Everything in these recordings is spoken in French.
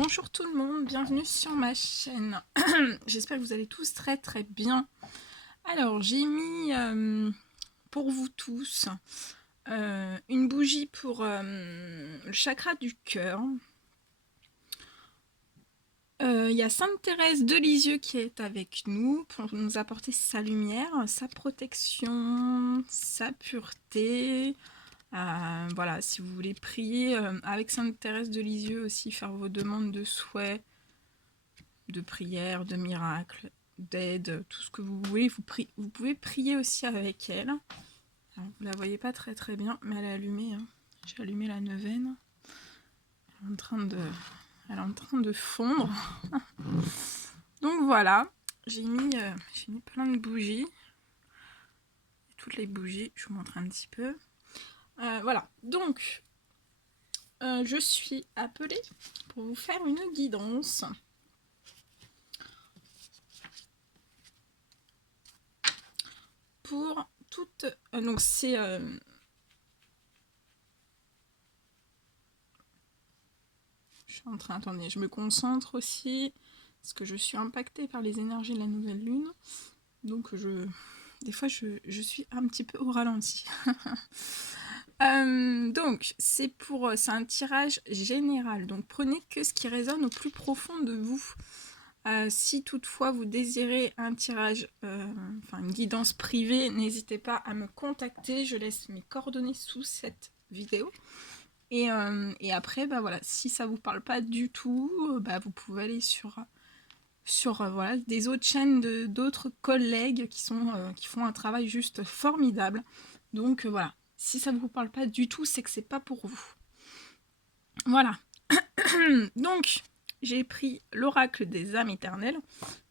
Bonjour tout le monde, bienvenue sur ma chaîne. J'espère que vous allez tous très très bien. Alors j'ai mis pour vous tous une bougie pour le chakra du cœur. Il y a Sainte Thérèse de Lisieux qui est avec nous pour nous apporter sa lumière, sa protection, sa pureté. Voilà, si vous voulez prier avec Sainte Thérèse de Lisieux aussi, faire vos demandes de souhaits, de prière, de miracle, d'aide, tout ce que vous voulez, vous pouvez prier aussi avec elle. Alors, vous la voyez pas très très bien, mais elle est allumée. Hein. J'ai allumé la neuvaine. Elle est en train de fondre. Donc voilà, j'ai mis plein de bougies. Toutes les bougies, je vous montre un petit peu. Voilà, donc je suis appelée pour vous faire une guidance. Pour toutes... donc c'est... je suis en train... Attendez, je me concentre aussi, parce que je suis impactée par les énergies de la nouvelle lune. Donc des fois je suis un petit peu au ralenti. Donc c'est un tirage général. Donc prenez que ce qui résonne au plus profond de vous. Si toutefois vous désirez un tirage, une guidance privée, n'hésitez pas à me contacter. Je laisse mes coordonnées sous cette vidéo. Et après, voilà, si ça vous parle pas du tout, vous pouvez aller sur voilà, des autres chaînes d'autres collègues qui font un travail juste formidable. Donc voilà, si ça ne vous parle pas du tout, c'est que c'est pas pour vous. Voilà. Donc, j'ai pris l'oracle des âmes éternelles.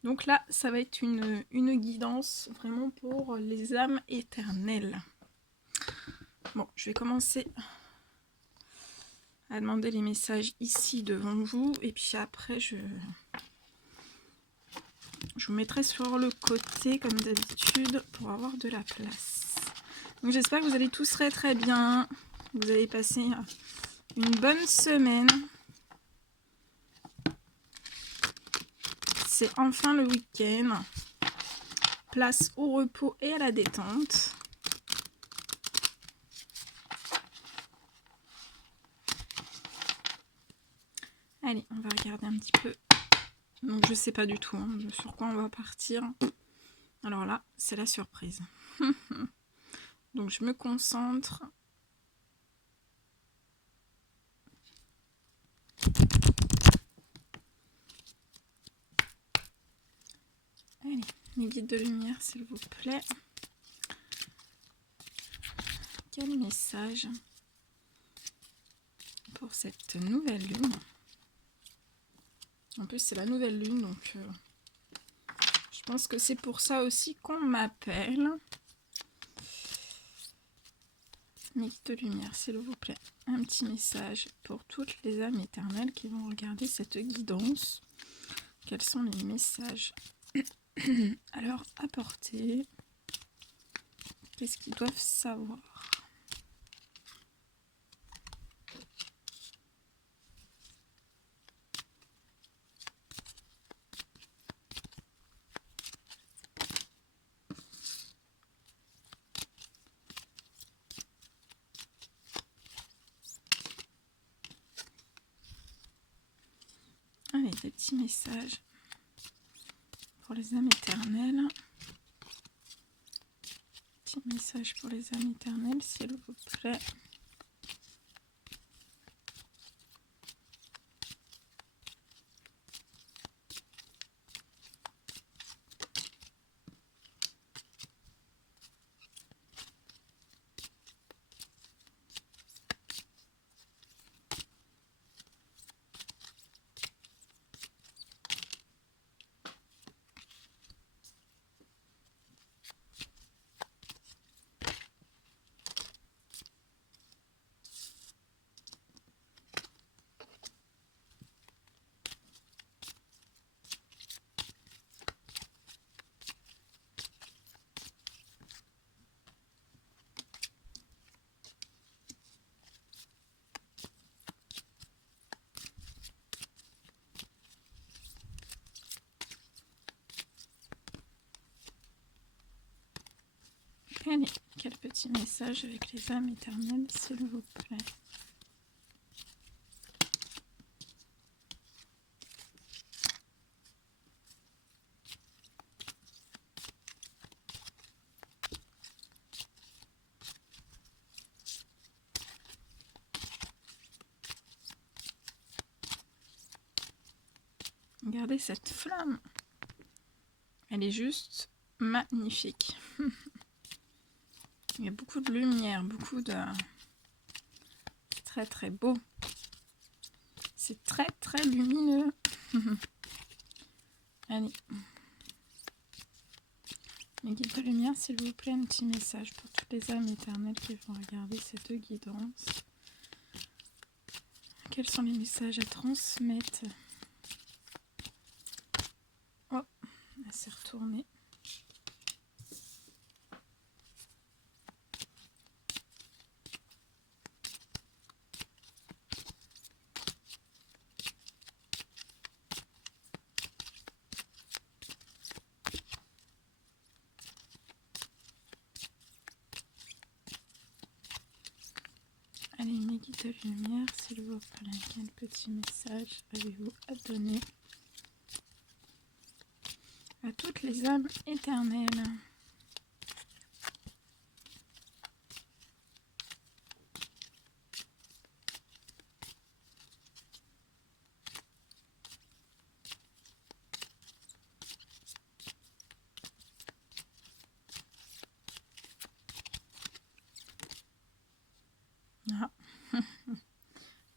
Donc là, ça va être une guidance vraiment pour les âmes éternelles. Bon, je vais commencer à demander les messages ici devant vous. Et puis après, je vous mettrai sur le côté comme d'habitude pour avoir de la place. Donc j'espère que vous allez tous très très bien. Vous allez passer une bonne semaine. C'est enfin le week-end. Place au repos et à la détente. Allez, on va regarder un petit peu. Donc je sais pas du tout sur quoi on va partir. Alors là, c'est la surprise. Donc je me concentre. Allez, mes guides de lumière, s'il vous plaît. Quel message pour cette nouvelle lune? En plus, c'est la nouvelle lune, donc je pense que c'est pour ça aussi qu'on m'appelle. Mes guides de lumière, s'il vous plaît. Un petit message pour toutes les âmes éternelles qui vont regarder cette guidance. Quels sont les messages à leur apporter? Qu'est-ce qu'ils doivent savoir? Allez, des petits messages pour les âmes éternelles. Petit message pour les âmes éternelles, s'il vous plaît. petit message avec les âmes éternelles, s'il vous plaît. Regardez cette flamme. Elle est juste magnifique. Il y a beaucoup de lumière, beaucoup de... C'est très très beau. C'est très très lumineux. Allez. Mes guides de lumière, s'il vous plaît, un petit message pour toutes les âmes éternelles qui vont regarder cette guidance. Quels sont les messages à transmettre? Oh, elle s'est retournée. Allez, mes guides de lumière, s'il vous plaît, quel petit message avez-vous à donner à toutes les âmes éternelles? Ah,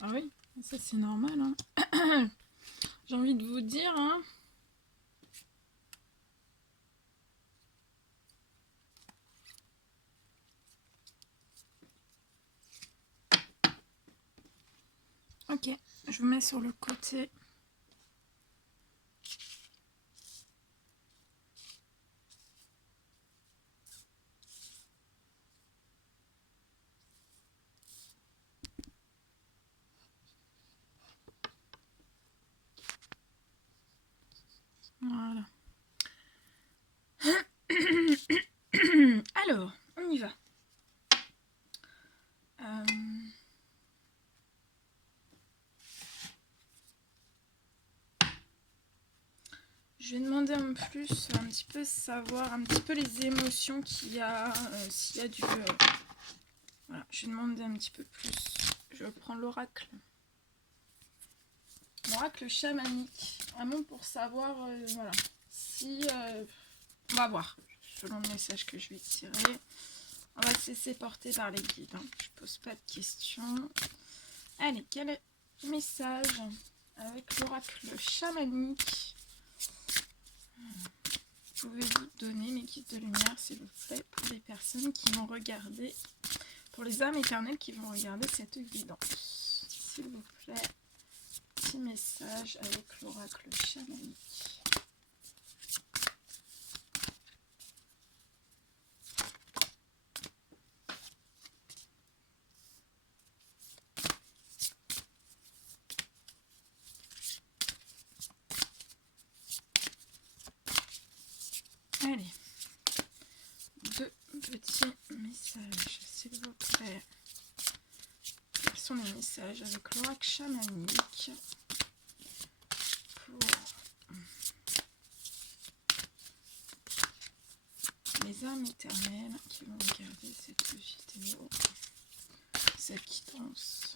ah oui, ça c'est normal. Hein. J'ai envie de vous dire, hein. Ok, je vous mets sur le côté. Voilà. Alors, on y va. Je vais demander un petit peu savoir un petit peu les émotions qu'il y a, s'il y a du... voilà, je vais demander un petit peu plus. Je prends l'oracle. L'oracle chamanique. Vraiment pour savoir, voilà. Si... on va voir, selon le message que je vais tirer. On va se laisser porter par les guides. Hein. Je pose pas de questions. Allez, quel est le message avec l'oracle chamanique? Pouvez-vous donner mes guides de lumière, s'il vous plaît, pour les personnes qui vont regarder, pour les âmes éternelles qui vont regarder cette guidance? S'il vous plaît, petit message avec l'oracle chamanique. Allez, deux petits messages, s'il vous plaît. Quels sont les messages avec l'oracle chamanique pour les âmes éternelles qui vont regarder cette vidéo, cette guidance?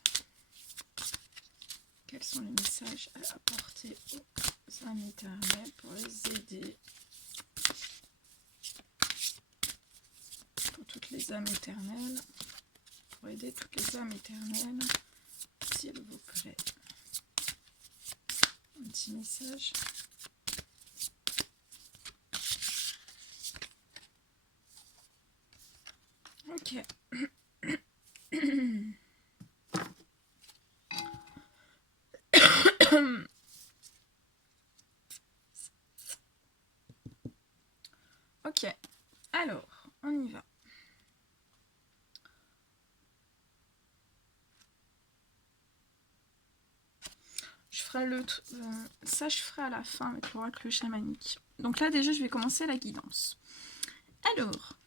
Quels sont les messages à apporter aux âmes éternelles pour les aider? Pour toutes les âmes éternelles, pour aider toutes les âmes éternelles, s'il vous plaît. Un petit message. Ok. Ok. Alors, on y va. Je ferai ça, je ferai à la fin avec l'oracle chamanique. Donc là, déjà, je vais commencer la guidance. Alors,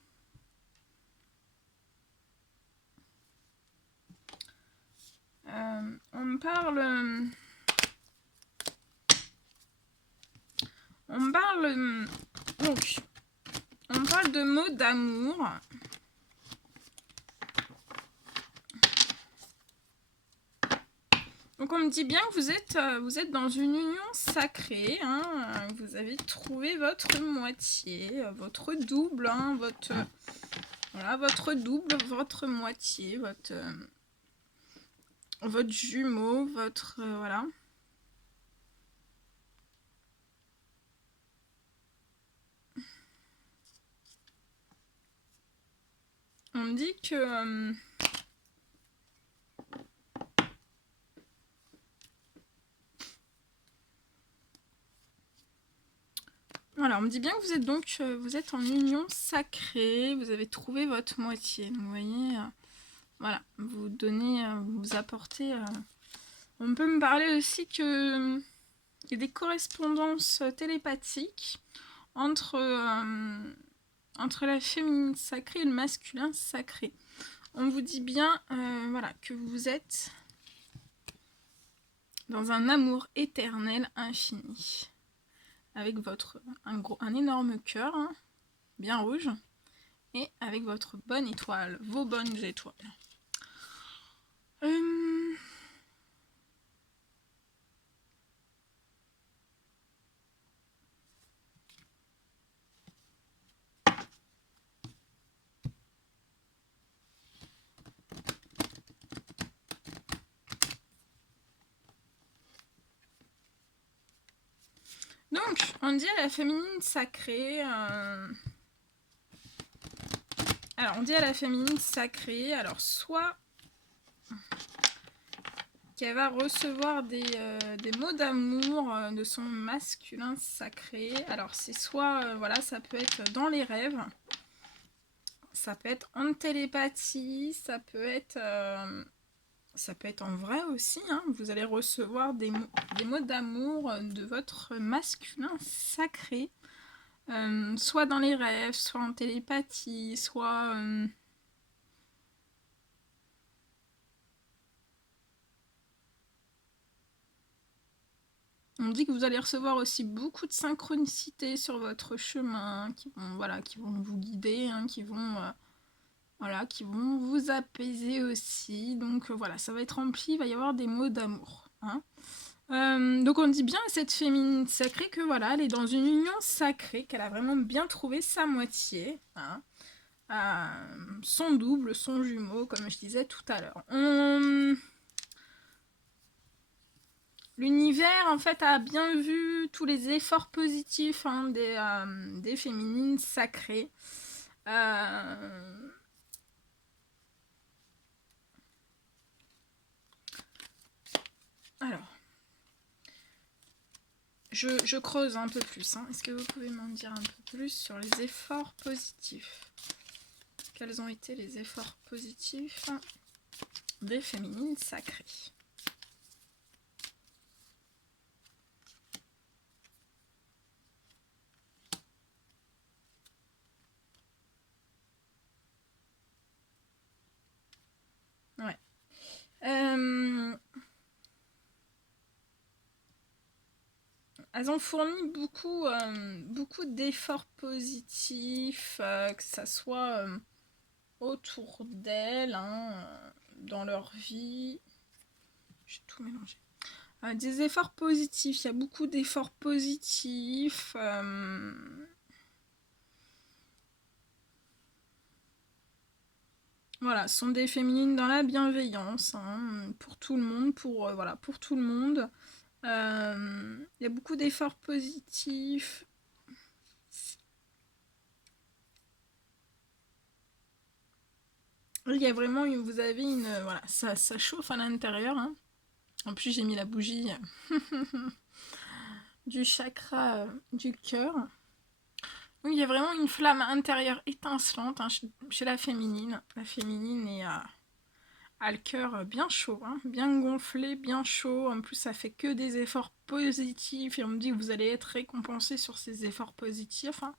on parle... donc, on parle de mots d'amour. Donc on me dit bien que vous êtes dans une union sacrée, hein, vous avez trouvé votre moitié, votre double, hein, votre double, votre moitié, votre jumeau, voilà. On me dit que... voilà, on me dit bien que vous êtes en union sacrée, vous avez trouvé votre moitié. Donc, vous voyez, voilà, vous donnez, vous apportez... On peut me parler aussi que il y a des correspondances télépathiques entre la féminine sacrée et le masculin sacré. On vous dit bien, voilà, que vous êtes dans un amour éternel infini. Avec un énorme cœur, hein, bien rouge, et avec votre bonne étoile, vos bonnes étoiles. Donc, on dit à la féminine sacrée... Alors, on dit à la féminine sacrée, alors soit qu'elle va recevoir des mots d'amour de son masculin sacré. Alors, c'est soit, voilà, ça peut être dans les rêves, ça peut être en télépathie, ça peut être en vrai aussi, hein. Vous allez recevoir des mots d'amour de votre masculin sacré. Soit dans les rêves, soit en télépathie, soit... On dit que vous allez recevoir aussi beaucoup de synchronicité sur votre chemin, qui vont vous guider, hein, qui vont vous apaiser aussi. Donc voilà, ça va être rempli, il va y avoir des mots d'amour, hein. Donc on dit bien à cette féminine sacrée que voilà, elle est dans une union sacrée, qu'elle a vraiment bien trouvé sa moitié, hein, son double, son jumeau, comme je disais tout à l'heure. L'univers en fait a bien vu tous les efforts positifs, hein, des féminines sacrées. Alors, je creuse un peu plus, hein. Est-ce que vous pouvez m'en dire un peu plus sur les efforts positifs? Quels ont été les efforts positifs des féminines sacrées? Ouais. Elles ont fourni beaucoup d'efforts positifs, que ça soit autour d'elles, hein, dans leur vie. J'ai tout mélangé. Des efforts positifs, il y a beaucoup d'efforts positifs. Voilà, ce sont des féminines dans la bienveillance, hein, pour tout le monde, pour tout le monde. Il y a beaucoup d'efforts positifs. Il y a vraiment, vous avez voilà, ça chauffe à l'intérieur, hein. En plus, j'ai mis la bougie du chakra du cœur. Donc, il y a vraiment une flamme intérieure étincelante, hein, chez la féminine. La féminine a le cœur bien chaud, hein, bien gonflé, bien chaud. En plus, ça fait que des efforts positifs. Et on me dit que vous allez être récompensé sur ces efforts positifs, hein.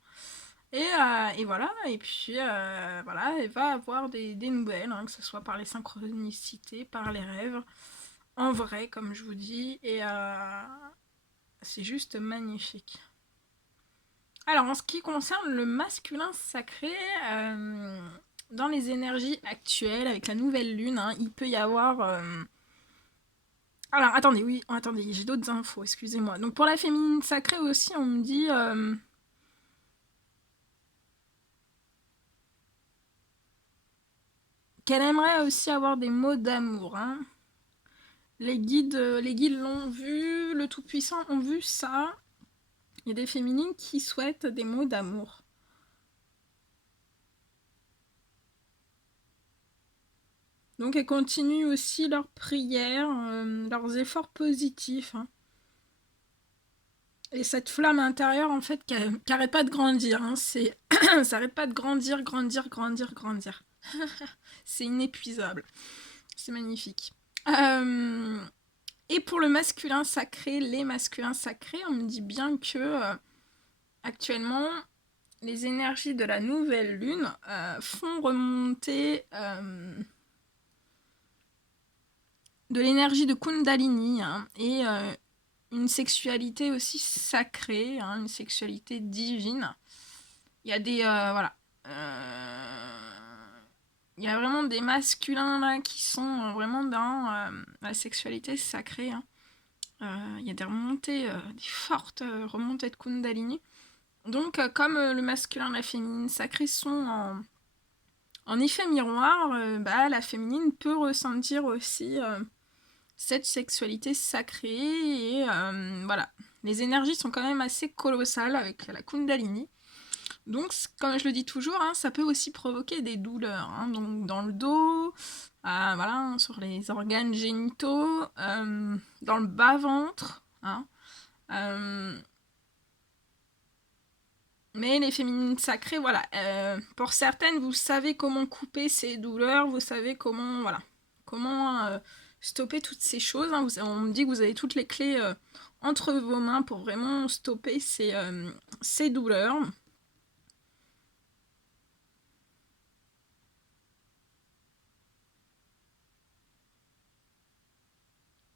Et voilà, et puis voilà, elle va avoir des nouvelles, hein, que ce soit par les synchronicités, par les rêves. en vrai, comme je vous dis, et c'est juste magnifique. Alors, en ce qui concerne le masculin sacré, dans les énergies actuelles, avec la nouvelle lune, hein, il peut y avoir... Alors, attendez, oui, attendez, j'ai d'autres infos, excusez-moi. Donc, pour la féminine sacrée aussi, on me dit... qu'elle aimerait aussi avoir des mots d'amour. Hein. Les guides l'ont vu, le Tout-Puissant ont vu ça. Il y a des féminines qui souhaitent des mots d'amour. Donc elles continuent aussi leurs prières, leurs efforts positifs. Hein. Et cette flamme intérieure, en fait, qui n'arrête pas de grandir. Hein. Ça n'arrête pas de grandir, grandir, grandir, grandir. C'est inépuisable. C'est magnifique. Et pour le masculin sacré, les masculins sacrés, on me dit bien que actuellement, les énergies de la nouvelle lune font remonter de l'énergie de Kundalini hein, et une sexualité aussi sacrée, hein, une sexualité divine. Il y a des... voilà. Il y a vraiment des masculins là qui sont vraiment dans la sexualité sacrée. Hein. Il y a des remontées, des fortes remontées de Kundalini. Donc, comme le masculin et la féminine sacrée sont en effet miroir, la féminine peut ressentir aussi cette sexualité sacrée. Et voilà, les énergies sont quand même assez colossales avec la Kundalini. Donc, comme je le dis toujours, hein, ça peut aussi provoquer des douleurs. Hein, donc, dans le dos, voilà, sur les organes génitaux, dans le bas-ventre. Hein, mais les féminines sacrées, voilà. Pour certaines, vous savez comment couper ces douleurs, vous savez comment, voilà, comment stopper toutes ces choses. Hein. On me dit que vous avez toutes les clés entre vos mains pour vraiment stopper ces douleurs.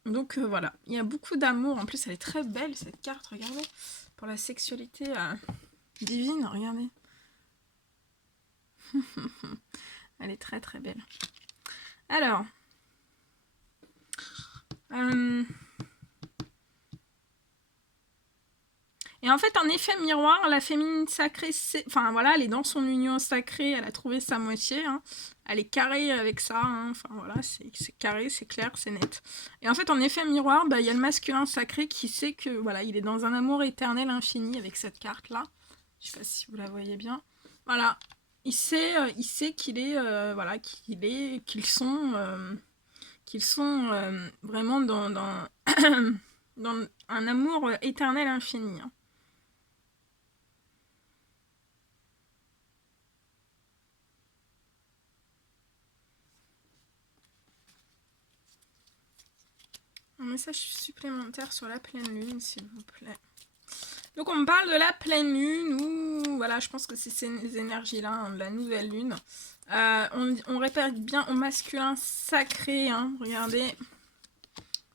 Donc voilà, il y a beaucoup d'amour. En plus, elle est très belle cette carte, regardez. Pour la sexualité divine, regardez. Elle est très très belle. Alors, et en fait, en effet miroir, la féminine sacrée, enfin voilà, elle est dans son union sacrée, elle a trouvé sa moitié, hein. Elle est carrée avec ça, hein. Enfin voilà, c'est carré, c'est clair, c'est net. Et en fait, en effet miroir, il y a le masculin sacré qui sait que voilà, il est dans un amour éternel infini avec cette carte-là. Je sais pas si vous la voyez bien. Voilà, il sait qu'il est, voilà, qu'ils sont vraiment dans dans un amour éternel infini. Hein. Un message supplémentaire sur la pleine lune, s'il vous plaît. Donc on me parle de la pleine lune, ou voilà, je pense que c'est ces énergies-là, hein, de la nouvelle lune. On répète bien au masculin sacré, hein, regardez,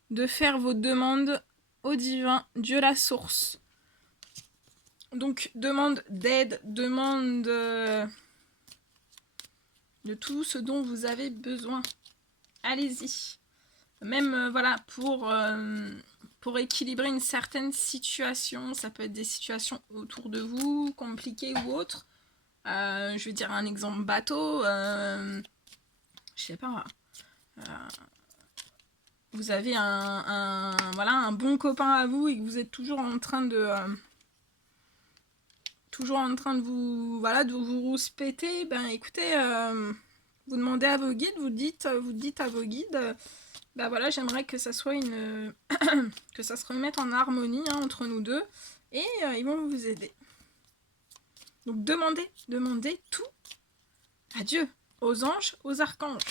de faire vos demandes au divin, Dieu la source. Donc demande d'aide, demande de tout ce dont vous avez besoin. Allez-y. Même voilà, pour équilibrer une certaine situation, ça peut être des situations autour de vous, compliquées ou autres. Je vais dire un exemple bateau. Je sais pas. Vous avez voilà, un bon copain à vous et que vous êtes toujours en train de vous voilà, de vous rouspéter. Ben écoutez, vous demandez à vos guides, vous dites à vos guides. Voilà, j'aimerais que ça soit que ça se remette en harmonie hein, entre nous deux. Et ils vont vous aider. Donc demandez tout à Dieu, aux anges, aux archanges.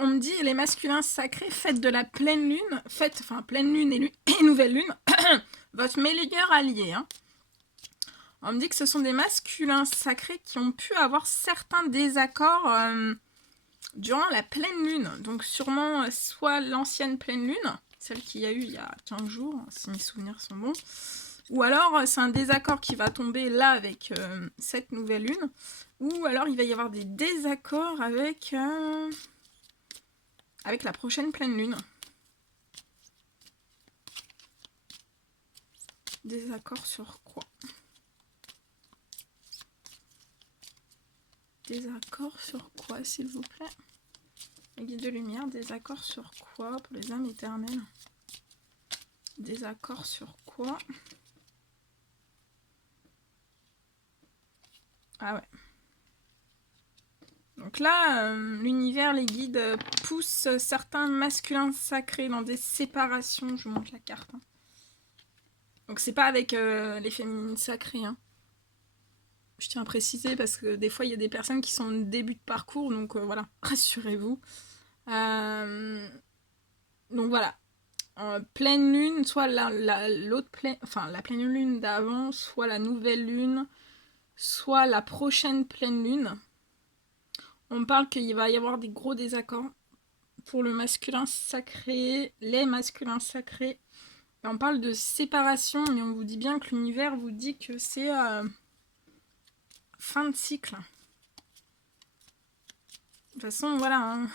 On me dit, les masculins sacrés, faites de la pleine lune, pleine lune et nouvelle lune, votre meilleur allié. Hein. On me dit que ce sont des masculins sacrés qui ont pu avoir certains désaccords durant la pleine lune. Donc sûrement soit l'ancienne pleine lune, celle qu'il y a eu il y a 15 jours, si mes souvenirs sont bons. Ou alors c'est un désaccord qui va tomber là avec cette nouvelle lune. Ou alors il va y avoir des désaccords avec la prochaine pleine lune. Désaccord sur quoi? Désaccord sur quoi, s'il vous plaît? Les guides de lumière, désaccord sur quoi pour les âmes éternelles? Désaccord sur quoi? Ah ouais. Donc là, l'univers, les guides poussent certains masculins sacrés dans des séparations. Je vous montre la carte. Hein. Donc c'est pas avec les féminines sacrées. Hein. Je tiens à préciser parce que des fois il y a des personnes qui sont au début de parcours, donc voilà, rassurez-vous. Donc voilà, pleine lune, soit l'autre pleine, enfin la pleine lune d'avant, soit la nouvelle lune, soit la prochaine pleine lune. On parle qu'il va y avoir des gros désaccords pour le masculin sacré, les masculins sacrés. Et on parle de séparation, mais on vous dit bien que l'univers vous dit que c'est fin de cycle. De toute façon, voilà, hein.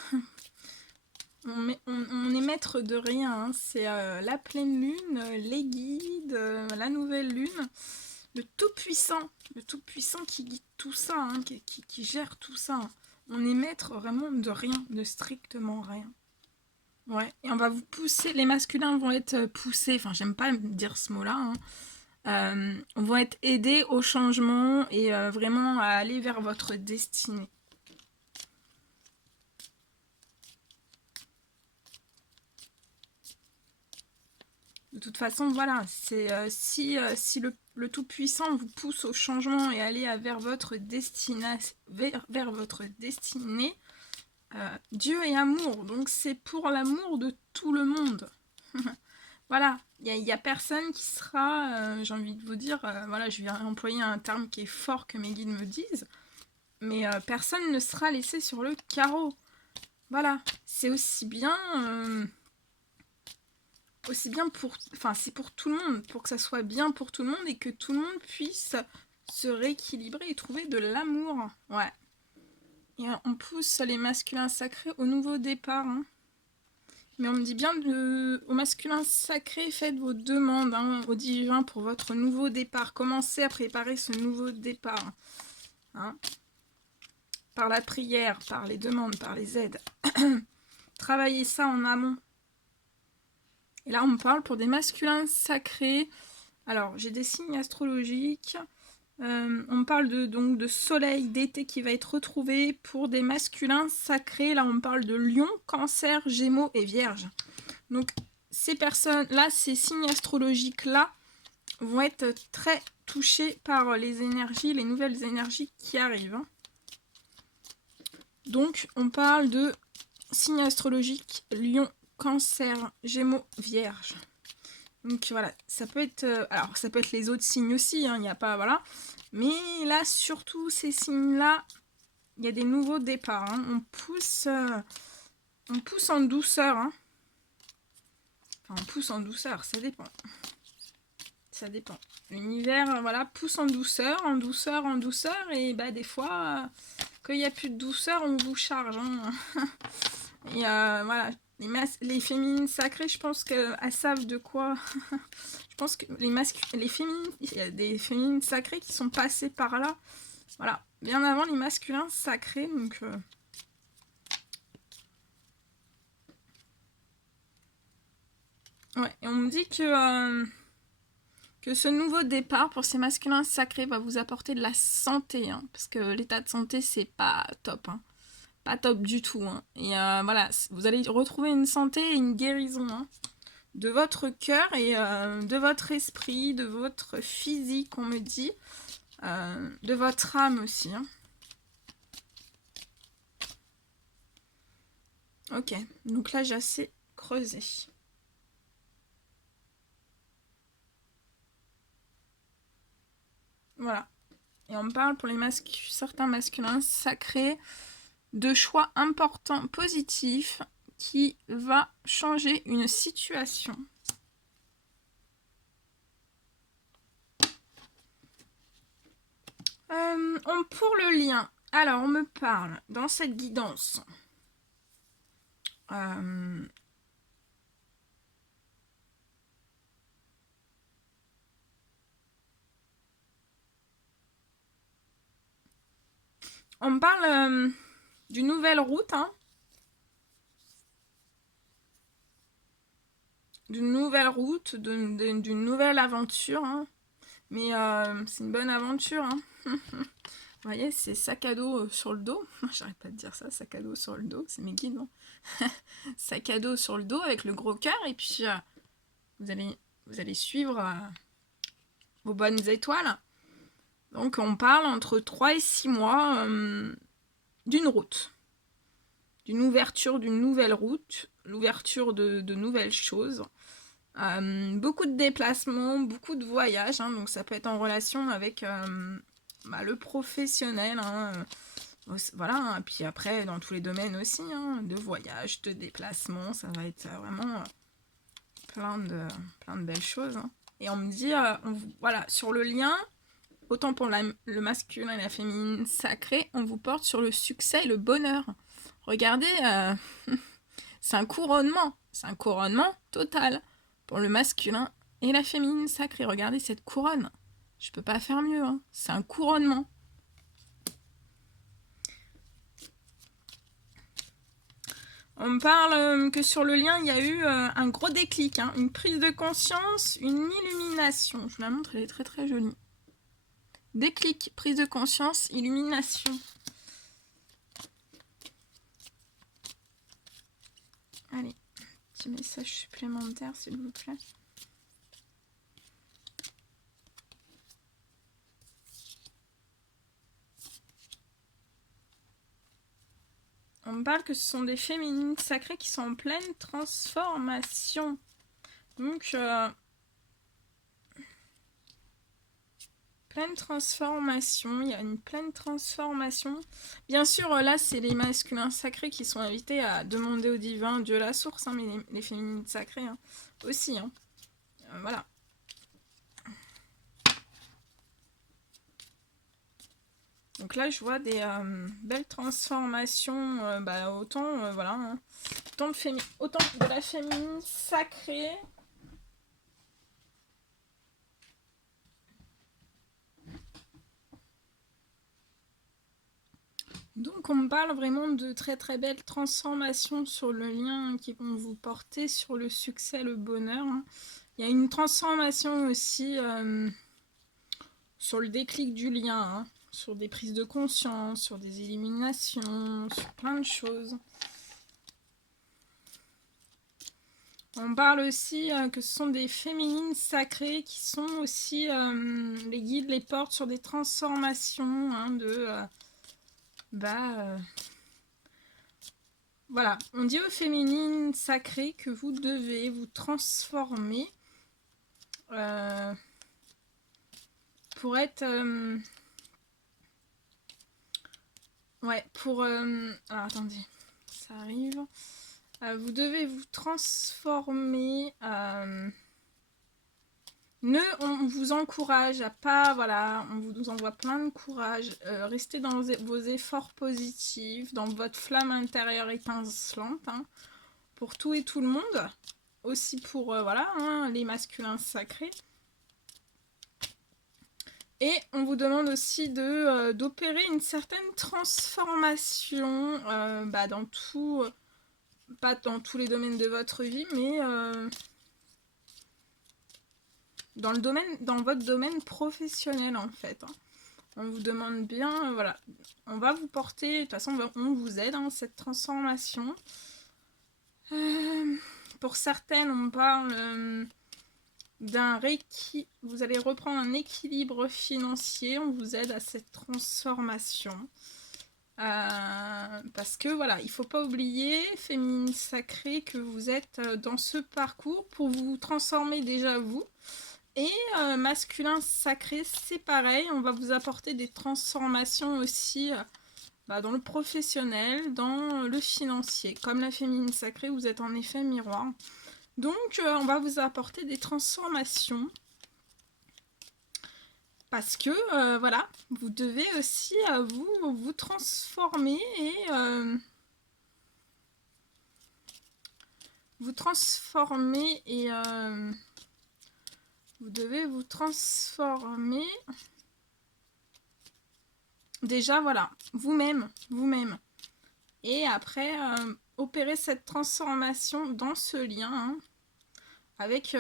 On est maître de rien. Hein. C'est la pleine lune, les guides, la nouvelle lune, le tout-puissant qui guide tout ça, hein, qui gère tout ça. Hein. On est maître vraiment de rien, de strictement rien. Ouais, et on va vous pousser, les masculins vont être poussés, enfin j'aime pas dire ce mot-là, hein. Vont être aidés au changement et vraiment à aller vers votre destinée. De toute façon, voilà, c'est si le Tout-Puissant vous pousse au changement et aller vers votre destinée, Dieu est amour, donc c'est pour l'amour de tout le monde. Voilà, il n'y a personne qui sera, j'ai envie de vous dire, voilà, je vais employer un terme qui est fort que mes guides me disent, mais personne ne sera laissé sur le carreau. Voilà, c'est aussi bien pour, enfin c'est pour tout le monde, pour que ça soit bien pour tout le monde et que tout le monde puisse se rééquilibrer et trouver de l'amour. Ouais. Et on pousse les masculins sacrés au nouveau départ. Hein. Mais on me dit bien au masculin sacré, faites vos demandes hein, au divin pour votre nouveau départ. Commencez à préparer ce nouveau départ. Hein. Par la prière, par les demandes, par les aides. Travaillez ça en amont. Et là, on me parle pour des masculins sacrés. Alors, j'ai des signes astrologiques. On me parle de soleil d'été qui va être retrouvé pour des masculins sacrés. Là, on me parle de lion, cancer, gémeaux et vierge. Donc, ces personnes-là, ces signes astrologiques-là, vont être très touchés par les énergies, les nouvelles énergies qui arrivent. Hein. Donc, on parle de signes astrologiques, lion, cancer, gémeaux, vierge. Donc voilà, ça peut être alors ça peut être les autres signes aussi, il n'y a pas voilà. Mais là surtout ces signes-là, il y a des nouveaux départs. Hein. On pousse en douceur. Hein. Enfin, on pousse en douceur, ça dépend. Ça dépend. L'univers, voilà, pousse en douceur, en douceur, en douceur, et bah des fois, quand il n'y a plus de douceur, on vous charge. Hein. Et voilà. Les féminines sacrées, je pense qu'elles savent de quoi. Je pense que les féminines, il y a des féminines sacrées qui sont passées par là. Voilà, bien avant les masculins sacrés. Donc, ouais, et on me dit que ce nouveau départ pour ces masculins sacrés va vous apporter de la santé. Hein, parce que l'état de santé, c'est pas top. Hein. Pas top du tout. Hein. Et voilà, vous allez retrouver une santé et une guérison hein, de votre cœur et de votre esprit, de votre physique, on me dit, de votre âme aussi. Hein. Ok, donc là j'ai assez creusé. voilà. Et on parle pour les certains masculins sacrés de choix importants, positifs, qui va changer une situation. Pour le lien, alors on me parle dans cette guidance. On me parle d'une nouvelle route, hein. D'une nouvelle route, d'une nouvelle aventure, hein. Mais c'est une bonne aventure, hein. Vous voyez, c'est sac à dos sur le dos. J'arrête pas de dire ça, sac à dos sur le dos, c'est mes guides, non? Sac à dos sur le dos avec le gros cœur, et puis vous allez suivre vos bonnes étoiles. Donc on parle entre 3 et 6 mois d'une route, d'une ouverture d'une nouvelle route, l'ouverture de nouvelles choses. Beaucoup de déplacements, beaucoup de voyages, hein, donc ça peut être en relation avec le professionnel, hein, voilà, hein, puis après dans tous les domaines aussi, hein, de voyage, de déplacement, ça va être vraiment plein de belles choses, hein. Et on me dit, voilà, sur le lien, autant pour le masculin et la féminine sacrée, on vous porte sur le succès et le bonheur. Regardez, c'est un couronnement total pour le masculin et la féminine sacrée. Regardez cette couronne. Je peux pas faire mieux, hein. C'est un couronnement. On me parle que sur le lien, il y a eu un gros déclic, hein, une prise de conscience, une illumination. Je vous la montre, elle est très très jolie. Déclic, prise de conscience, illumination. Allez, petit message supplémentaire, s'il vous plaît. On me parle que ce sont des féminines sacrées qui sont en pleine transformation. Donc, pleine transformation, il y a une pleine transformation. Bien sûr, là, c'est les masculins sacrés qui sont invités à demander au divin, Dieu la source, hein, mais les féminines sacrées hein, aussi. Hein. Voilà. Donc là, je vois des belles transformations, autant, voilà, hein, autant de la féminine sacrée. Donc on me parle vraiment de très très belles transformations sur le lien qui vont vous porter sur le succès, le bonheur. Il y a une transformation aussi sur le déclic du lien, hein, sur des prises de conscience, sur des éliminations, sur plein de choses. On parle aussi que ce sont des féminines sacrées qui sont aussi les guides, les portes sur des transformations hein, voilà, on dit aux féminines sacrées que vous devez vous transformer pour être... alors attendez, ça arrive. Vous devez vous transformer... on vous encourage à pas, voilà, on vous envoie plein de courage. Restez dans vos efforts positifs, dans votre flamme intérieure étincelante, hein, pour tout et tout le monde. Aussi pour, voilà, hein, les masculins sacrés. Et on vous demande aussi d'opérer une certaine transformation dans tout, pas dans tous les domaines de votre vie, mais dans votre domaine professionnel en fait. Hein. On vous demande bien, voilà, on va vous porter, de toute façon on vous aide dans cette transformation. Pour certaines, on parle vous allez reprendre un équilibre financier, on vous aide à cette transformation. Parce que voilà, il ne faut pas oublier, féminine sacrée, que vous êtes dans ce parcours pour vous transformer déjà vous, Et masculin sacré, c'est pareil, on va vous apporter des transformations aussi dans le professionnel, dans le financier. Comme la féminine sacrée, vous êtes en effet miroir. Donc on va vous apporter des transformations. Parce que voilà, vous devez aussi vous transformer et vous devez vous transformer déjà, voilà, vous-même. Et après, opérer cette transformation dans ce lien, hein, avec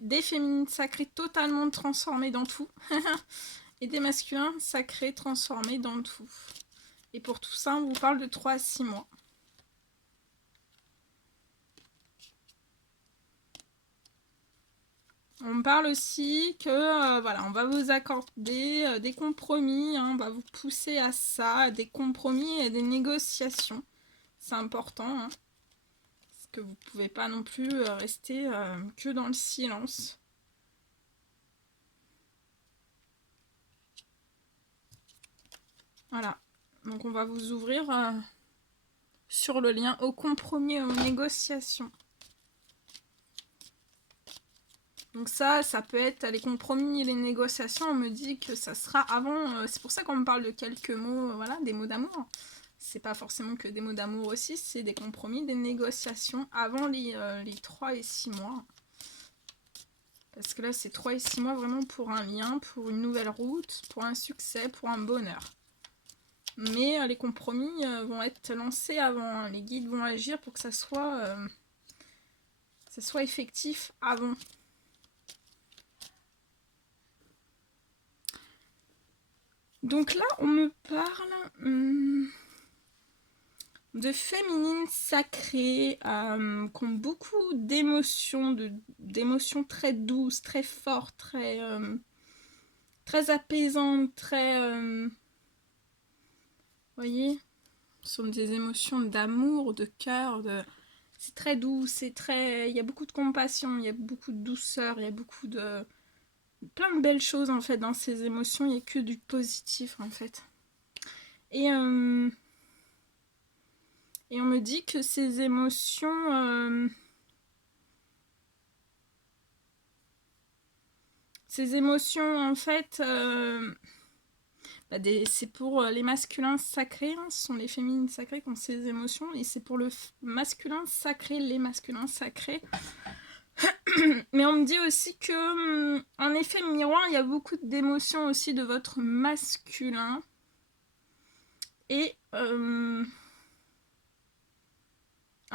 des féminines sacrées totalement transformées dans tout, et des masculins sacrés transformés dans tout. Et pour tout ça, on vous parle de 3 à 6 mois. On parle aussi que voilà, on va vous accorder des compromis, hein, on va vous pousser à ça, des compromis et des négociations. C'est important, hein, parce que vous ne pouvez pas non plus rester que dans le silence. Voilà, donc on va vous ouvrir sur le lien au compromis et aux négociations. Donc ça peut être les compromis et les négociations. On me dit que ça sera avant. C'est pour ça qu'on me parle de quelques mots, voilà, des mots d'amour. C'est pas forcément que des mots d'amour aussi, c'est des compromis, des négociations avant les 3 et 6 mois. Parce que là, c'est 3 et 6 mois vraiment pour un lien, pour une nouvelle route, pour un succès, pour un bonheur. Mais les compromis vont être lancés avant. Les guides vont agir pour que ça soit effectif avant. Donc là, on me parle de féminines sacrées qui ont beaucoup d'émotions, d'émotions très douces, très fortes, très apaisantes, vous voyez, ce sont des émotions d'amour, de cœur, c'est très doux, il y a beaucoup de compassion, il y a beaucoup de douceur, il y a beaucoup de plein de belles choses en fait dans ces émotions, il n'y a que du positif en fait. Et on me dit que ces émotions en fait c'est pour les masculins sacrés, hein, ce sont les féminines sacrées qui ont ces émotions, et c'est pour le masculin sacré, les masculins sacrés. Mais on me dit aussi que en effet miroir, il y a beaucoup d'émotions aussi de votre masculin, et en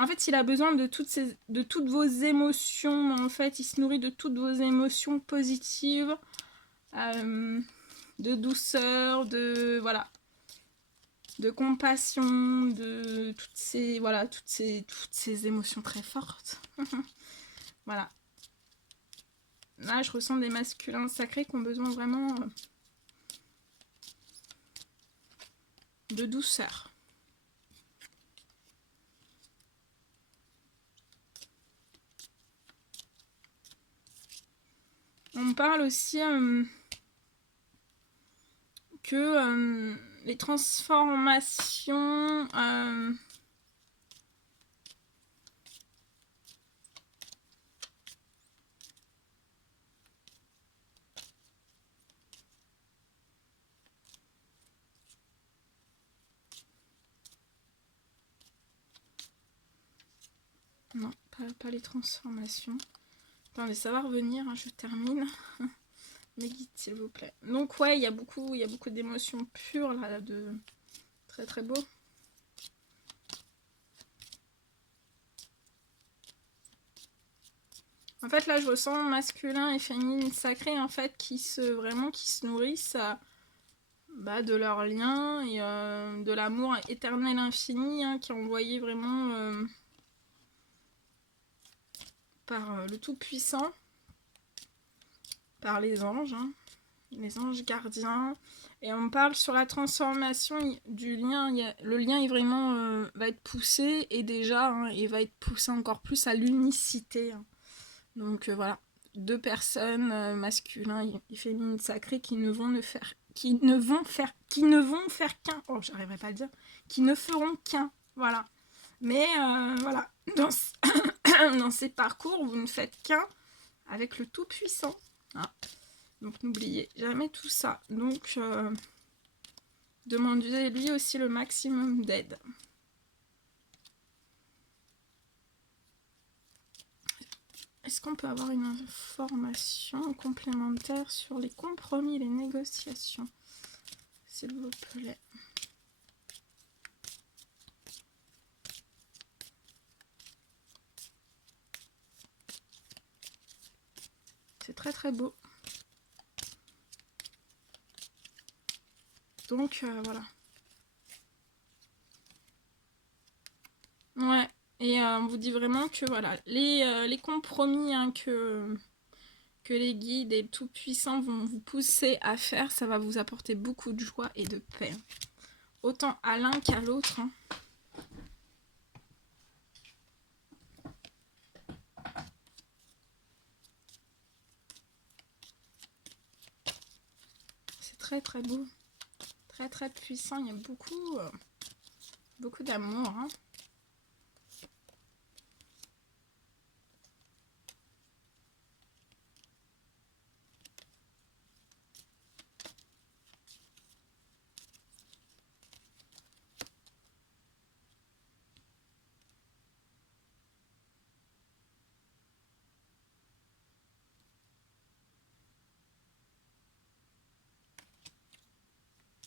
fait il a besoin de toutes vos émotions, en fait il se nourrit de toutes vos émotions positives, de douceur, de voilà, de compassion, de toutes ces émotions très fortes. Voilà. Là, je ressens des masculins sacrés qui ont besoin vraiment de douceur. On me parle aussi que les transformations non, pas les transformations. Attendez, ça va revenir, hein, je termine. Les guides, s'il vous plaît. Donc ouais, il y a beaucoup d'émotions pures là, de très très beau. En fait, là, je ressens masculin et féminine sacré, en fait, qui se nourrissent de leur lien et de l'amour éternel infini, hein, qui est envoyé vraiment par le Tout-Puissant, par les anges, hein, les anges gardiens. Et on parle sur la transformation du lien. Le lien est vraiment va être poussé, et déjà, hein, il va être poussé encore plus à l'unicité. Hein. Donc voilà, deux personnes, masculins et féminines sacrées, qui ne vont faire qu'un. Oh, j'arriverai pas à le dire. Qui ne feront qu'un. Voilà. Mais voilà, dans ces parcours, vous ne faites qu'un avec le Tout-Puissant. Hein. Donc n'oubliez jamais tout ça. Donc demandez-lui aussi le maximum d'aide. Est-ce qu'on peut avoir une information complémentaire sur les compromis et les négociations, s'il vous plaît? C'est très très beau. Donc voilà. Ouais, et on vous dit vraiment que voilà, les compromis hein, que les guides et le Tout-Puissant vont vous pousser à faire, ça va vous apporter beaucoup de joie et de paix. Autant à l'un qu'à l'autre. Hein. C'est très très beau. Très très puissant. Il y a beaucoup d'amour. Hein.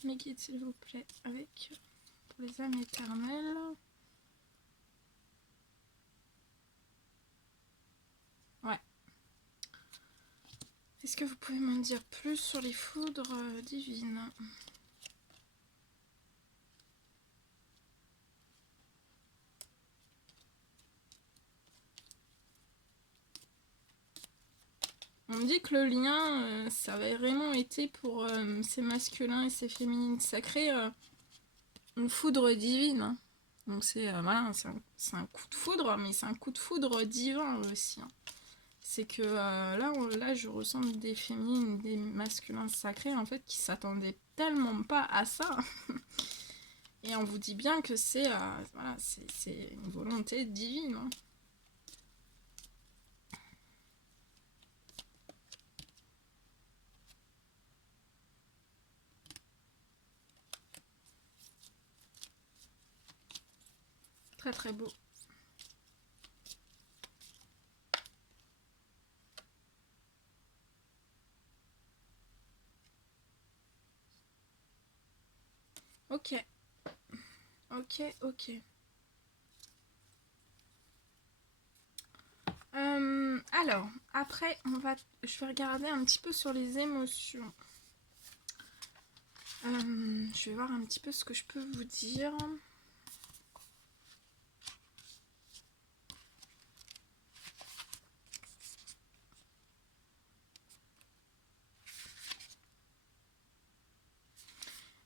Mes guides, s'il vous plaît, avec pour les âmes éternelles. Ouais. Est-ce que vous pouvez m'en dire plus sur les foudres divines? On me dit que le lien, ça avait vraiment été pour ces masculins et ces féminines sacrées, une foudre divine. Hein. Donc c'est voilà, c'est un coup de foudre, mais c'est un coup de foudre divin aussi. Hein. C'est que là, je ressens des féminines, des masculins sacrés en fait qui s'attendaient tellement pas à ça. Et on vous dit bien que c'est voilà, c'est une volonté divine. Hein. Très très beau. Ok. Ok. Alors, après, je vais regarder un petit peu sur les émotions. Je vais voir un petit peu ce que je peux vous dire.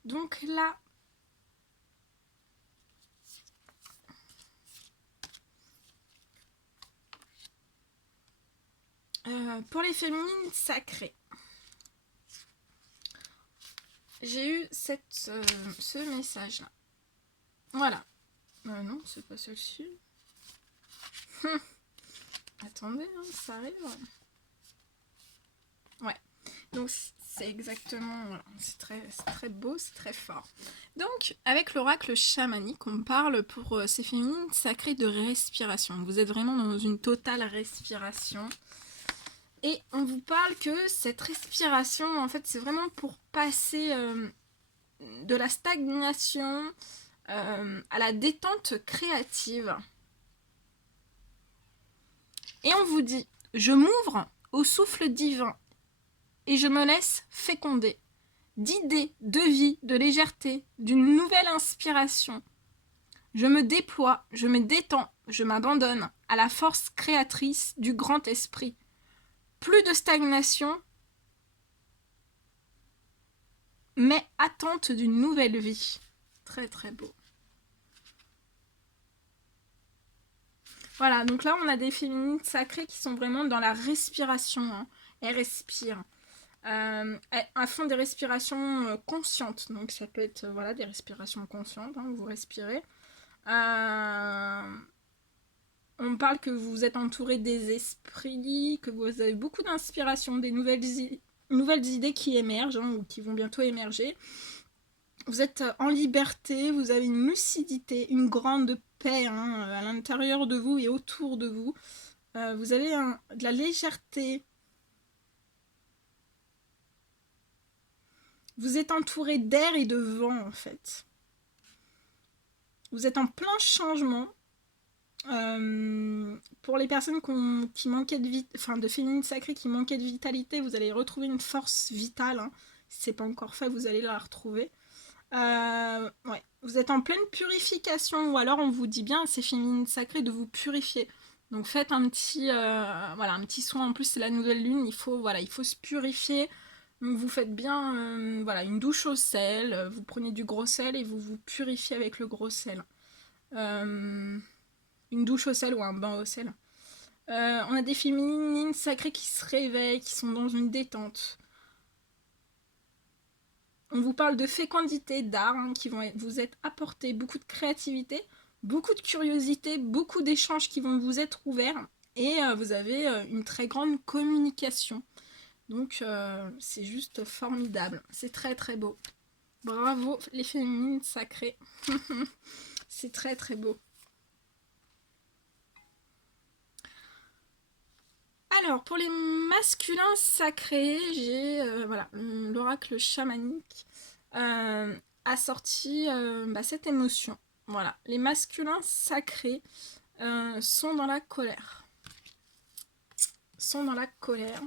Donc là, pour les féminines sacrées, j'ai eu ce message-là. Voilà. Non, c'est pas celle-ci. Attendez, hein, ça arrive. Ouais. Donc c'est exactement, voilà, c'est très beau, c'est très fort. Donc avec l'oracle chamanique, on parle pour ces féminines sacrées de respiration. Vous êtes vraiment dans une totale respiration. Et on vous parle que cette respiration, en fait, c'est vraiment pour passer de la stagnation à la détente créative. Et on vous dit, je m'ouvre au souffle divin et je me laisse féconder d'idées, de vie, de légèreté, d'une nouvelle inspiration. Je me déploie, je me détends, je m'abandonne à la force créatrice du grand esprit. Plus de stagnation, mais attente d'une nouvelle vie. Très très beau. Voilà, donc là, on a des féminines sacrées qui sont vraiment dans la respiration. Hein. Elles respirent. Elles font des respirations conscientes. Donc, ça peut être voilà, des respirations conscientes. Hein, vous respirez. On parle que vous êtes entouré des esprits, que vous avez beaucoup d'inspiration, des nouvelles idées qui émergent hein, ou qui vont bientôt émerger. Vous êtes en liberté, vous avez une lucidité, une grande paix hein, à l'intérieur de vous et autour de vous. Vous avez de la légèreté. Vous êtes entouré d'air et de vent en fait. Vous êtes en plein changement. Pour les personnes qui manquaient de féminine sacrée, qui manquaient de vitalité, vous allez retrouver une force vitale. Hein. Si c'est pas encore fait, vous allez la retrouver. Ouais. Vous êtes en pleine purification, ou alors on vous dit bien, c'est féminine sacrée, de vous purifier. Donc faites un petit soin. En plus, c'est la nouvelle lune, il faut se purifier. Donc vous faites bien une douche au sel, vous prenez du gros sel et vous vous purifiez avec le gros sel. Une douche au sel ou un bain au sel. On a des féminines sacrées qui se réveillent, qui sont dans une détente. On vous parle de fécondité, d'art, hein, qui vont vous être apportés, beaucoup de créativité, beaucoup de curiosité, beaucoup d'échanges qui vont vous être ouverts. Et vous avez une très grande communication. Donc c'est juste formidable. C'est très très beau. Bravo les féminines sacrées. C'est très très beau. Alors, pour les masculins sacrés, j'ai l'oracle chamanique a sorti cette émotion. Voilà, les masculins sacrés sont dans la colère. Sont dans la colère.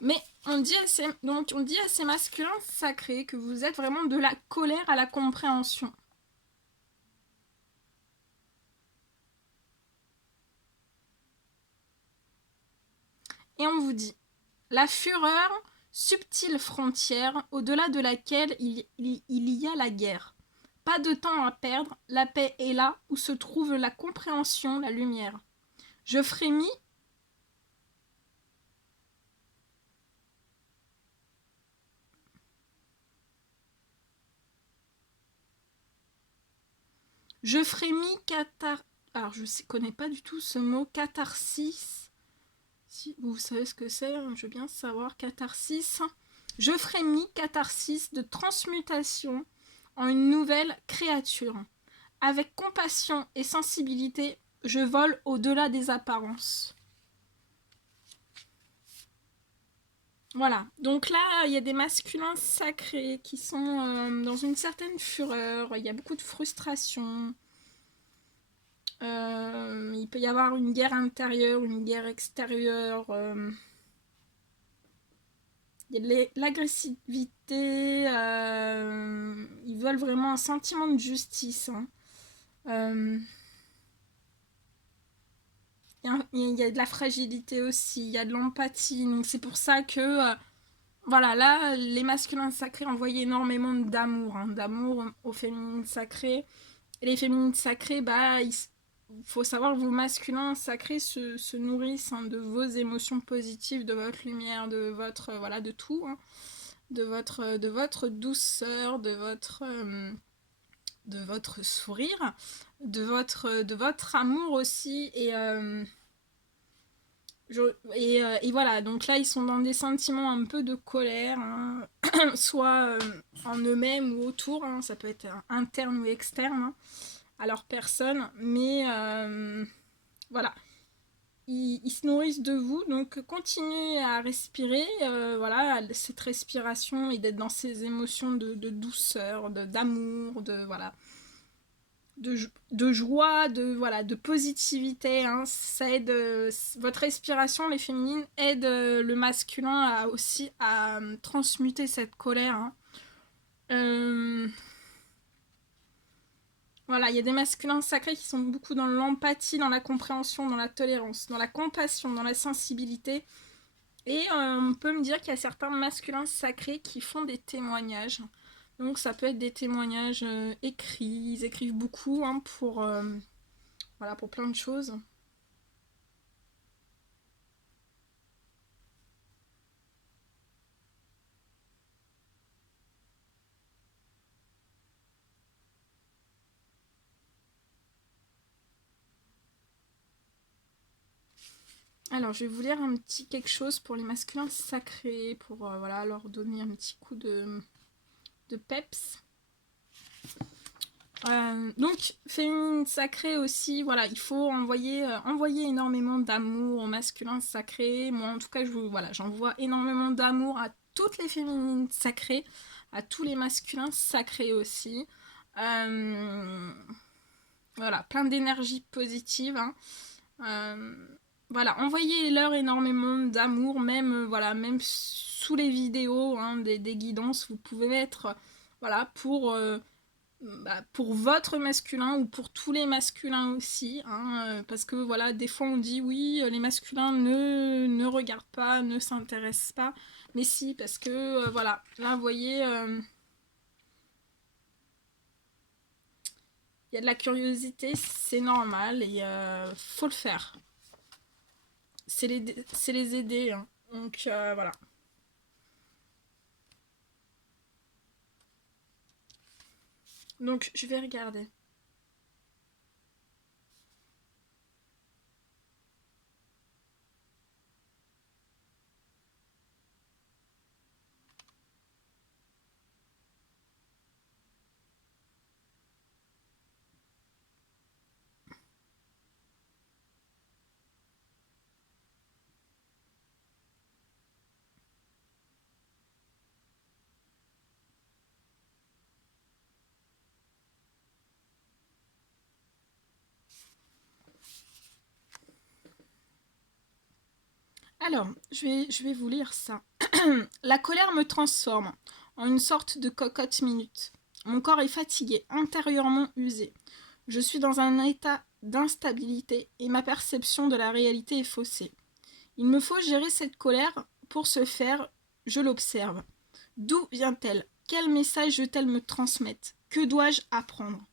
Mais on dit à ces masculins sacrés que vous êtes vraiment de la colère à la compréhension. Et on vous dit, la fureur, subtile frontière, au-delà de laquelle il y a la guerre. Pas de temps à perdre, la paix est là où se trouve la compréhension, la lumière. Je frémis. Je frémis Alors, je ne connais pas du tout ce mot, catharsis. Si vous savez ce que c'est, je veux bien savoir. Catharsis. Je frémis, catharsis de transmutation en une nouvelle créature. Avec compassion et sensibilité, je vole au-delà des apparences. Voilà, donc là, il y a des masculins sacrés qui sont dans une certaine fureur, il y a beaucoup de frustration. Il peut y avoir une guerre intérieure, une guerre extérieure. Il y a de l'agressivité. Ils veulent vraiment un sentiment de justice. Hein. Il y a de la fragilité aussi, il y a de l'empathie. Donc c'est pour ça que, voilà, là, les masculins sacrés envoient énormément d'amour. Hein, d'amour aux féminines sacrées. Et les féminines sacrées, il faut savoir que vos masculins sacrés se nourrissent hein, de vos émotions positives, de votre lumière, de votre de tout, hein, de votre douceur, de votre sourire, de votre amour aussi et voilà, donc là ils sont dans des sentiments un peu de colère, hein, soit en eux-mêmes ou autour, hein, ça peut être interne ou externe. Hein, à leur personne, mais voilà, ils se nourrissent de vous, donc continuez à respirer, voilà, cette respiration et d'être dans ces émotions de douceur, d'amour, de joie, de positivité, hein, ça aide, votre respiration, les féminines, aide le masculin aussi à transmuter cette colère. Hein. Voilà, il y a des masculins sacrés qui sont beaucoup dans l'empathie, dans la compréhension, dans la tolérance, dans la compassion, dans la sensibilité. Et on peut me dire qu'il y a certains masculins sacrés qui font des témoignages. Donc ça peut être des témoignages écrits, ils écrivent beaucoup hein, voilà, pour plein de choses. Alors, je vais vous lire un petit quelque chose pour les masculins sacrés, pour voilà, leur donner un petit coup de peps. Donc, féminine sacrée aussi, voilà, il faut envoyer énormément d'amour aux masculins sacrés. Moi, en tout cas, voilà, j'envoie énormément d'amour à toutes les féminines sacrées, à tous les masculins sacrés aussi. Voilà, plein d'énergie positive. Hein. Voilà, envoyez-leur énormément d'amour, même, voilà, même sous les vidéos hein, des guidances, vous pouvez mettre, voilà, pour votre masculin ou pour tous les masculins aussi, hein, parce que voilà, des fois on dit oui, les masculins ne regardent pas, ne s'intéressent pas, mais si, parce que voilà, là vous voyez, il y a de la curiosité, c'est normal et faut le faire. C'est les aider, hein. Donc voilà. Donc je vais regarder. Alors, je vais vous lire ça. La colère me transforme en une sorte de cocotte minute. Mon corps est fatigué, intérieurement usé. Je suis dans un état d'instabilité et ma perception de la réalité est faussée. Il me faut gérer cette colère. Pour ce faire, je l'observe. D'où vient-elle? Quel message veut-elle me transmettre? Que dois-je apprendre?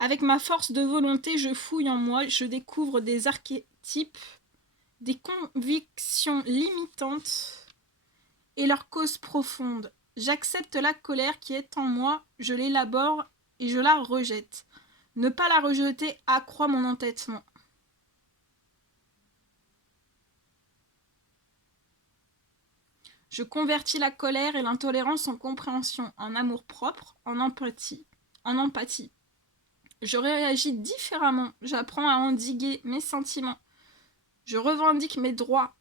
Avec ma force de volonté, je fouille en moi, je découvre des archétypes, des convictions limitantes et leurs causes profondes. J'accepte la colère qui est en moi, je l'élabore et je la rejette. Ne pas la rejeter accroît mon entêtement. Je convertis la colère et l'intolérance en compréhension, en amour-propre, en empathie. Je réagis différemment, j'apprends à endiguer mes sentiments. Je revendique mes droits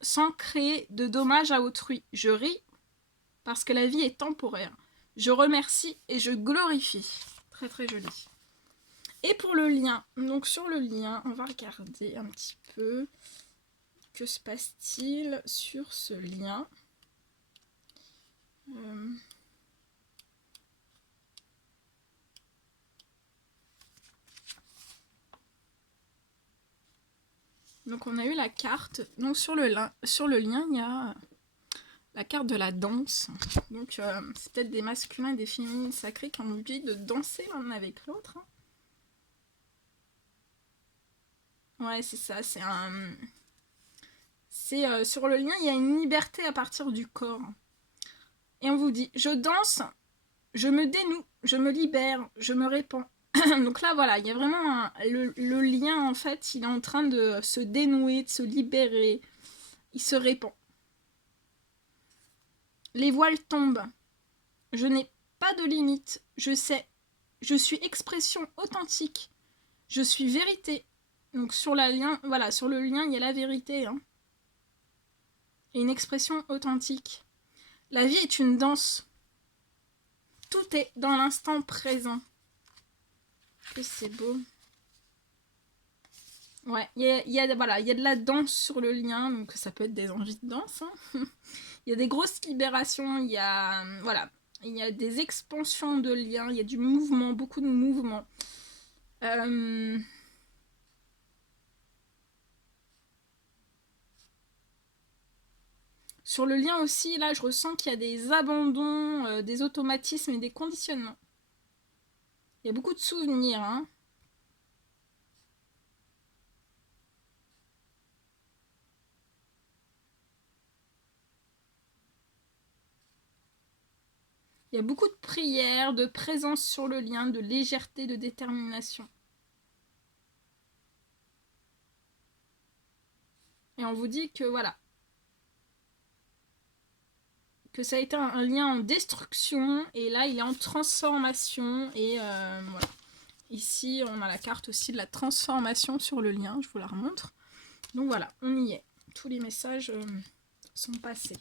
sans créer de dommages à autrui. Je ris parce que la vie est temporaire. Je remercie et je glorifie. Très très joli. Et pour le lien, donc sur le lien, on va regarder un petit peu que se passe-t-il sur ce lien. Donc on a eu la carte. Donc sur le lien, il y a la carte de la danse. Donc c'est peut-être des masculins et des féminines sacrés qui ont envie de danser l'un avec l'autre. Ouais, c'est ça, c'est un... sur le lien, il y a une liberté à partir du corps. Et on vous dit, je danse, je me dénoue, je me libère, je me répands. Donc là, voilà, il y a vraiment le lien, en fait, il est en train de se dénouer, de se libérer. Il se répand. Les voiles tombent. Je n'ai pas de limite. Je sais. Je suis expression authentique. Je suis vérité. Donc sur le lien, voilà, sur le lien, il y a la vérité. Hein. Et une expression authentique. La vie est une danse. Tout est dans l'instant présent. Que c'est beau. Ouais, voilà, il y a de la danse sur le lien, donc ça peut être des envies de danse. Hein. Il y a des grosses libérations, voilà, il y a des expansions de liens, il y a du mouvement, beaucoup de mouvement. Sur le lien aussi, là, je ressens qu'il y a des abandons, des automatismes et des conditionnements. Il y a beaucoup de souvenirs, hein. Il y a beaucoup de prières, de présence sur le lien, de légèreté, de détermination. Et on vous dit que voilà, que ça a été un lien en destruction et là il est en transformation et voilà. Ici on a la carte aussi de la transformation sur le lien, je vous la remontre. Donc voilà, on y est. Tous les messages sont passés.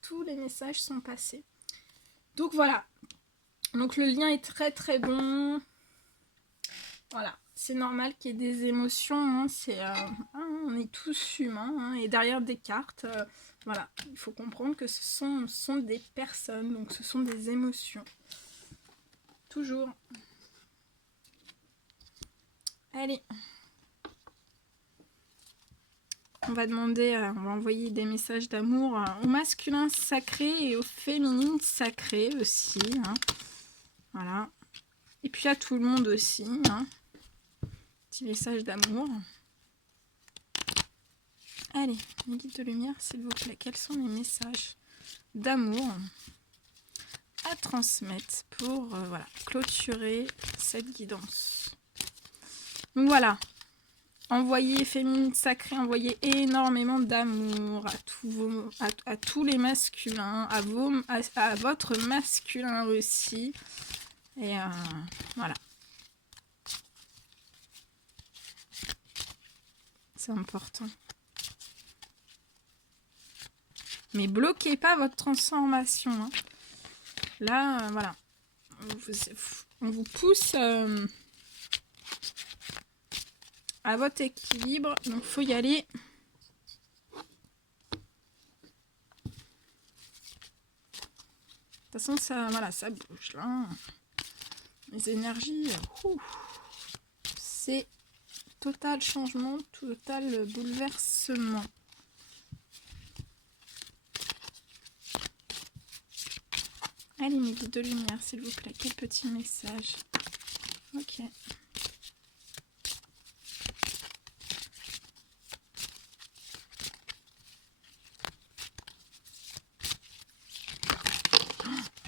Tous les messages sont passés. Donc voilà. Donc le lien est très très bon. Voilà. C'est normal qu'il y ait des émotions, hein. On est tous humains, hein. Et derrière des cartes, voilà, il faut comprendre que ce sont des personnes, donc ce sont des émotions. Toujours. Allez. On va envoyer des messages d'amour au masculin sacré et au féminin sacré aussi, hein. Voilà. Et puis à tout le monde aussi, hein. Petit message d'amour. Allez, mes guides de lumière, s'il vous plaît, quels sont les messages d'amour à transmettre pour voilà, clôturer cette guidance. Donc voilà, envoyez féminine sacrée, envoyez énormément d'amour à tous les masculins, à votre masculin aussi. Et voilà. C'est important. Mais bloquez pas votre transformation, hein. Là, voilà. On vous pousse à votre équilibre. Donc, il faut y aller. De toute façon, ça, voilà, ça bouge, là. Les énergies, c'est total changement, total bouleversement. Allez, mes guides de lumière, s'il vous plaît. Quel petit message. Ok.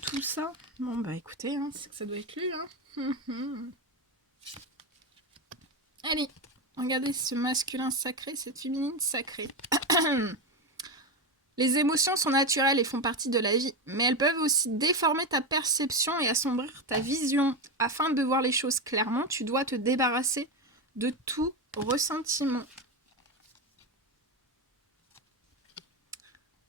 Tout ça. Bon, bah écoutez, hein, c'est que ça doit être lu. Hein. Allez, regardez ce masculin sacré, cette féminine sacrée. Les émotions sont naturelles et font partie de la vie, mais elles peuvent aussi déformer ta perception et assombrir ta vision. Afin de voir les choses clairement, tu dois te débarrasser de tout ressentiment.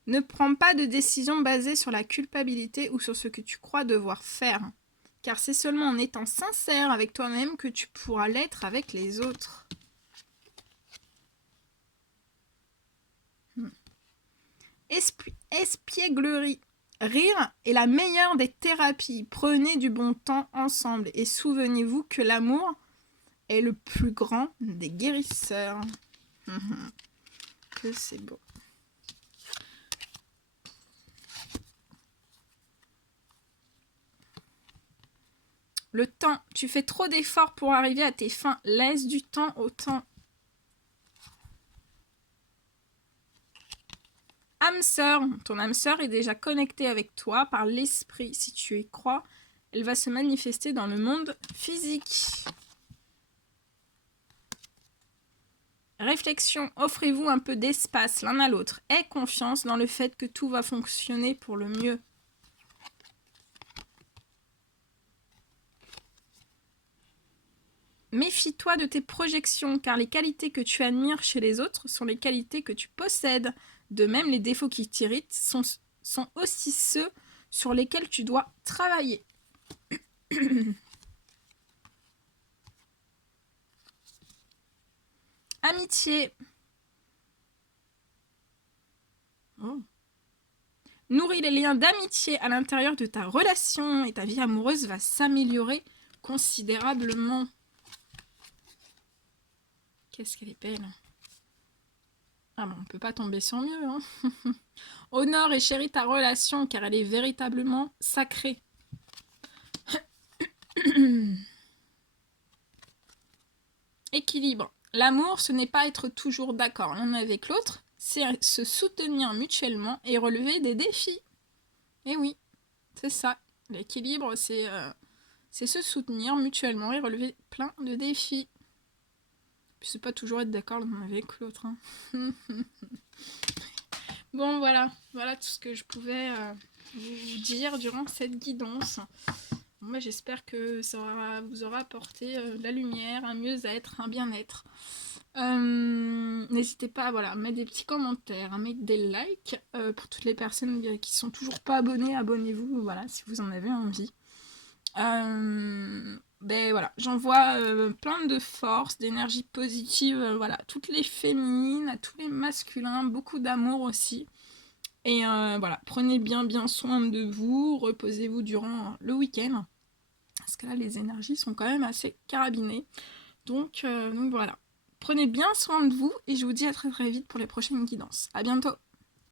Ne prends pas de décision basée sur la culpabilité ou sur ce que tu crois devoir faire, car c'est seulement en étant sincère avec toi-même que tu pourras l'être avec les autres. Espièglerie. Rire est la meilleure des thérapies. Prenez du bon temps ensemble et souvenez-vous que l'amour est le plus grand des guérisseurs. Que c'est beau. Le temps. Tu fais trop d'efforts pour arriver à tes fins. Laisse du temps au temps. Âme sœur, ton âme sœur est déjà connectée avec toi par l'esprit. Si tu y crois, elle va se manifester dans le monde physique. Réflexion, offrez-vous un peu d'espace l'un à l'autre. Aie confiance dans le fait que tout va fonctionner pour le mieux. Méfie-toi de tes projections, car les qualités que tu admires chez les autres sont les qualités que tu possèdes. De même, les défauts qui t'irritent sont aussi ceux sur lesquels tu dois travailler. Amitié. Oh. Nourris les liens d'amitié à l'intérieur de ta relation et ta vie amoureuse va s'améliorer considérablement. Qu'est-ce qu'elle est belle. Ah bon, on peut pas tomber sur mieux, hein. Honore et chéris ta relation car elle est véritablement sacrée. Équilibre. L'amour, ce n'est pas être toujours d'accord l'un avec l'autre, c'est se soutenir mutuellement et relever des défis. Et oui, c'est ça. L'équilibre, c'est se soutenir mutuellement et relever plein de défis. Puis c'est pas toujours être d'accord l'un avec l'autre. Hein. Bon, voilà. Voilà tout ce que je pouvais vous dire durant cette guidance. Moi, j'espère que ça vous aura apporté de la lumière, un mieux-être, un bien-être. N'hésitez pas à mettre des petits commentaires, à mettre des likes. Pour toutes les personnes qui sont toujours pas abonnées, abonnez-vous, voilà, si vous en avez envie. Ben voilà, j'envoie plein de force, d'énergie positive, voilà, toutes les féminines, à tous les masculins, beaucoup d'amour aussi. Et voilà, prenez bien soin de vous, reposez-vous durant le week-end. Parce que là, les énergies sont quand même assez carabinées. Donc voilà. Prenez bien soin de vous et je vous dis à très vite pour les prochaines guidances. À bientôt!